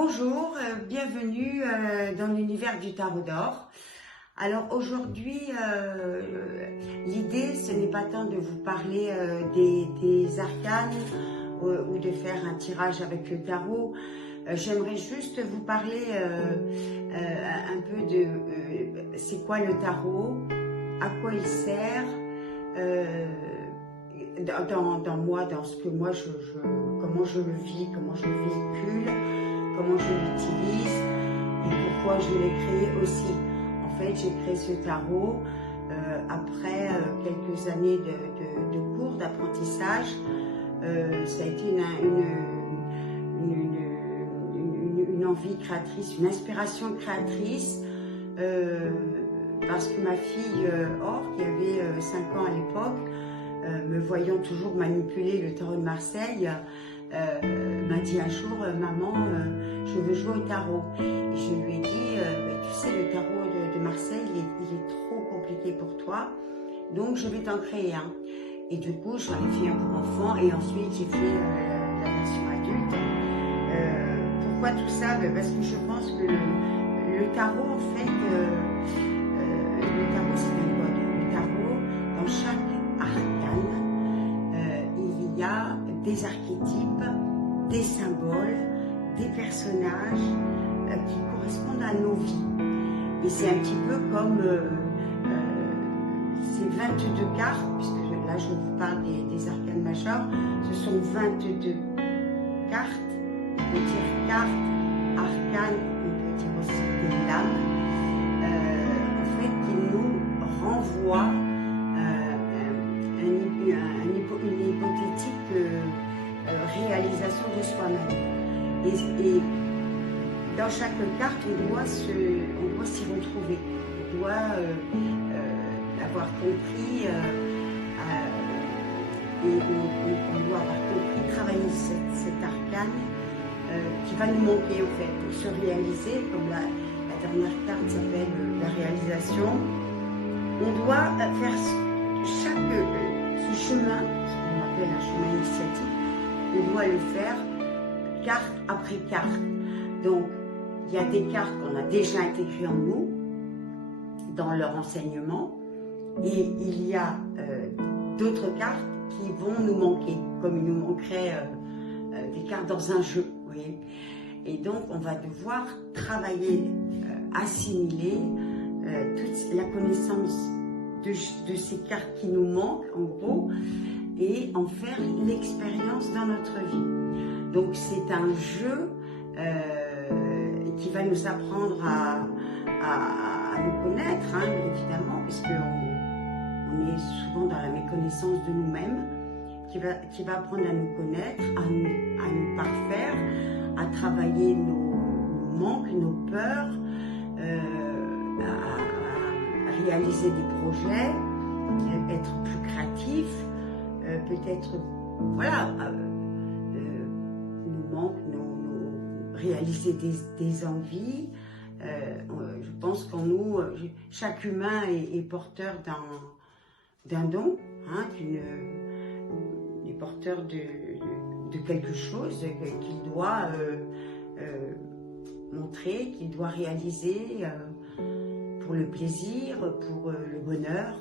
Bonjour, bienvenue dans l'univers du tarot d'or. Alors aujourd'hui, l'idée ce n'est pas tant de vous parler des arcanes ou de faire un tirage avec le tarot. J'aimerais juste vous parler un peu de c'est quoi le tarot, à quoi il sert, dans ce que moi comment je le vis, comment je le véhicule, comment je l'utilise et pourquoi je l'ai créé aussi. En fait, j'ai créé ce tarot après quelques années de cours d'apprentissage. Ça a été une envie créatrice, une inspiration créatrice, parce que ma fille Or, qui avait 5 ans à l'époque, me voyant toujours manipuler le tarot de Marseille, m'a dit un jour, maman, je veux jouer au tarot. Et je lui ai dit, tu sais, le tarot de Marseille, il est trop compliqué pour toi, donc je vais t'en créer un. Et du coup, j'en ai fait un pour enfants et ensuite j'ai fait la version adulte. Pourquoi tout ça? Parce que je pense que le tarot, en fait, le tarot c'est un code. Le tarot, dans chaque arcane, il y a des archétypes, des symboles, des personnages qui correspondent à nos vies. Et c'est un petit peu comme ces 22 cartes, puisque là je vous parle des arcanes majeures, ce sont 22 cartes, on peut dire cartes, arcanes, on peut dire aussi des lames, en fait qui nous renvoient une hypothétique réalisation de soi-même. Et dans chaque carte, on doit s'y retrouver, on doit avoir compris, et on doit avoir compris, travailler cette arcane qui va nous manquer en fait pour se réaliser, comme la dernière carte s'appelle la réalisation. On doit faire ce chemin, ce qu'on appelle un chemin initiatique, on doit le faire carte après carte. Donc, il y a des cartes qu'on a déjà intégrées en nous, dans leur enseignement, et il y a d'autres cartes qui vont nous manquer, comme il nous manquerait des cartes dans un jeu. Vous voyez. Et donc, on va devoir travailler, assimiler toute la connaissance de ces cartes qui nous manquent, en gros, et en faire l'expérience dans notre vie. Donc, c'est un jeu qui va nous apprendre à nous connaître, hein, évidemment, puisqu'on est souvent dans la méconnaissance de nous-mêmes, qui va apprendre à nous connaître, à nous parfaire, à travailler nos manques, nos peurs, à réaliser des projets, être plus créatif, peut-être, voilà, nos manques, réaliser des envies. Je pense qu'en nous, chaque humain est porteur d'un don, hein, est porteur de quelque chose qu'il doit montrer, qu'il doit réaliser pour le plaisir, pour le bonheur,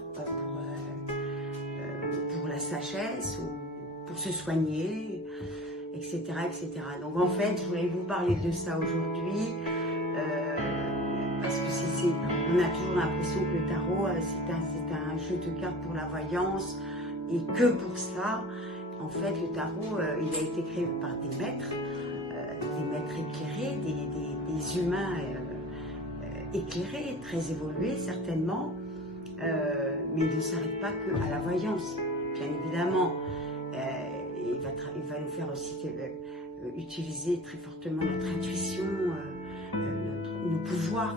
pour la sagesse, ou pour se soigner, etc., etc. Donc en fait, je voulais vous parler de ça aujourd'hui, parce que on a toujours l'impression que le tarot, c'est un jeu de cartes pour la voyance, et que pour ça. En fait, le tarot, il a été créé par des maîtres éclairés, des humains éclairés, très évolués certainement, mais il ne s'arrête pas qu'à la voyance. Bien évidemment, il va nous faire aussi utiliser très fortement notre intuition, nos pouvoirs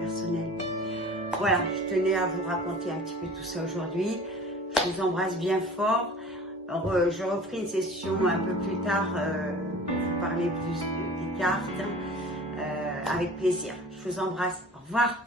personnels. Voilà, je tenais à vous raconter un petit peu tout ça aujourd'hui. Je vous embrasse bien fort. Alors, je referai une session un peu plus tard pour vous parler plus des cartes, avec plaisir. Je vous embrasse. Au revoir.